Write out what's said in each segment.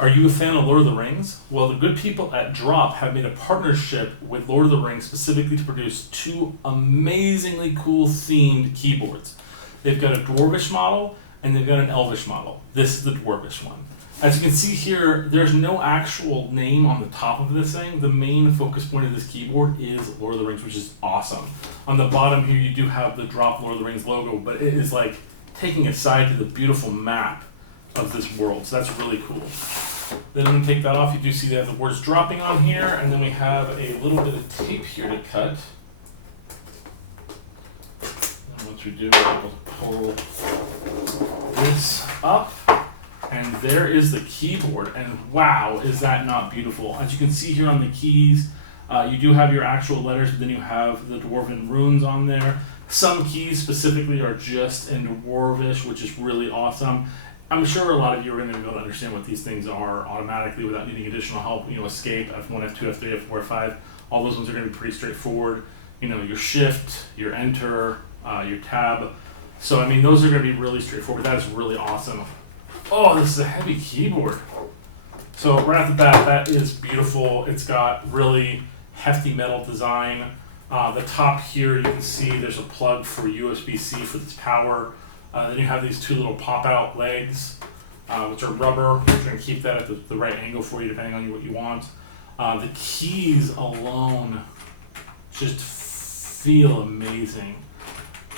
Are you a fan of Lord of the Rings? Well, the good people at Drop have made a partnership with Lord of the Rings specifically to produce two amazingly cool themed keyboards. They've got a Dwarvish model and they've got an Elvish model. This is the Dwarvish one. As you can see here, there's no actual name on the top of this thing. The main focus point of this keyboard is Lord of the Rings, which is awesome. On the bottom here, you do have the Drop Lord of the Rings logo, but it is like taking a side to the beautiful map of this world, so that's really cool. Then when you take that off, you do see that the words dropping on here, and then we have a little bit of tape here to cut. And once we do, we're able to pull this up, and there is the keyboard, and wow, is that not beautiful. As you can see here on the keys, you do have your actual letters, but then you have the Dwarven runes on there. Some keys specifically are just in Dwarvish, which is really awesome. I'm sure a lot of you are going to be able to understand what these things are automatically without needing additional help. Escape, F1, F2, F3, F4, F5, all those ones are going to be pretty straightforward. Your shift, your enter, your tab. So, those are going to be really straightforward. That is really awesome. Oh, this is a heavy keyboard. So, right off the bat, that is beautiful. It's got really hefty metal design. The top here, you can see there's a plug for USB-C for this power. Then you have these two little pop-out legs, which are rubber. We're going to keep that at the right angle for you, depending on what you want. The keys alone just feel amazing.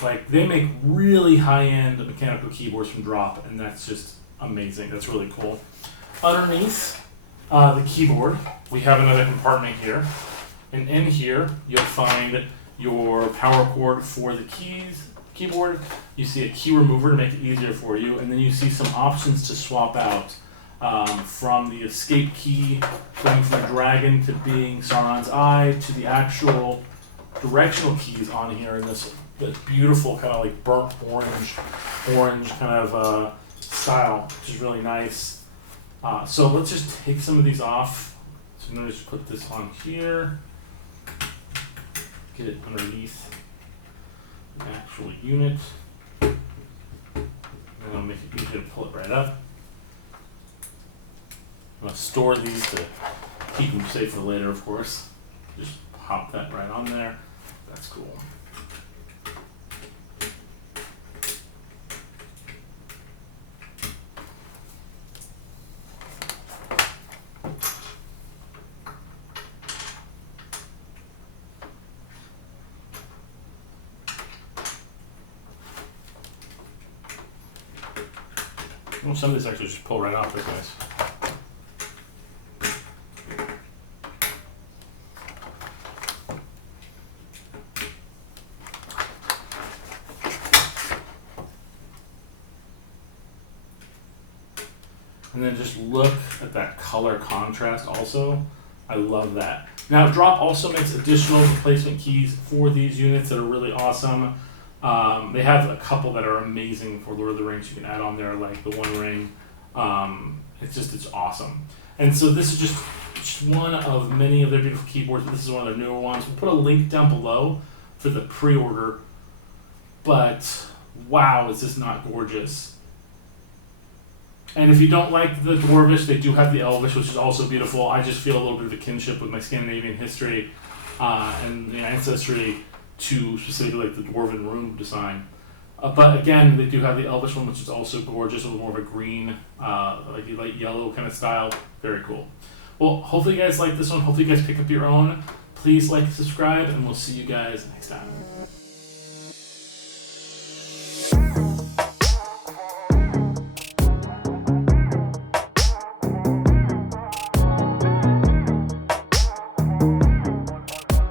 Like, they make really high-end mechanical keyboards from Drop, and that's just amazing. That's really cool. Underneath the keyboard, we have another compartment here. And in here, you'll find your power cord for the keyboard. You see a key remover to make it easier for you, and then you see some options to swap out from the escape key, going from the dragon to being Sauron's eye, to the actual directional keys on here in this beautiful kind of like burnt orange kind of style, which is really nice. So let's just take some of these off. So I'm going to just put this on here, get it underneath the actual unit, and I'll make it easy to pull it right up. I'm going to store these to keep them safe for later, of course. Just pop that right on there. That's cool. Well, some of these actually just pull right off. They're nice. And then just look at that color contrast also. I love that. Now, Drop also makes additional replacement keys for these units that are really awesome. They have a couple that are amazing for Lord of the Rings you can add on there, like the One Ring. It's awesome. And so this is just one of many of their beautiful keyboards. This is one of their newer ones. We'll put a link down below for the pre-order. But wow, is this not gorgeous? And if you don't like the Dwarvish, they do have the Elvish, which is also beautiful. I just feel a little bit of a kinship with my Scandinavian history and ancestry to specifically like the Dwarven rune design. But again, they do have the Elvish one, which is also gorgeous, a little more of a green, like light yellow kind of style. Very cool. Well, hopefully you guys like this one. Hopefully you guys pick up your own. Please like, subscribe, and we'll see you guys next time.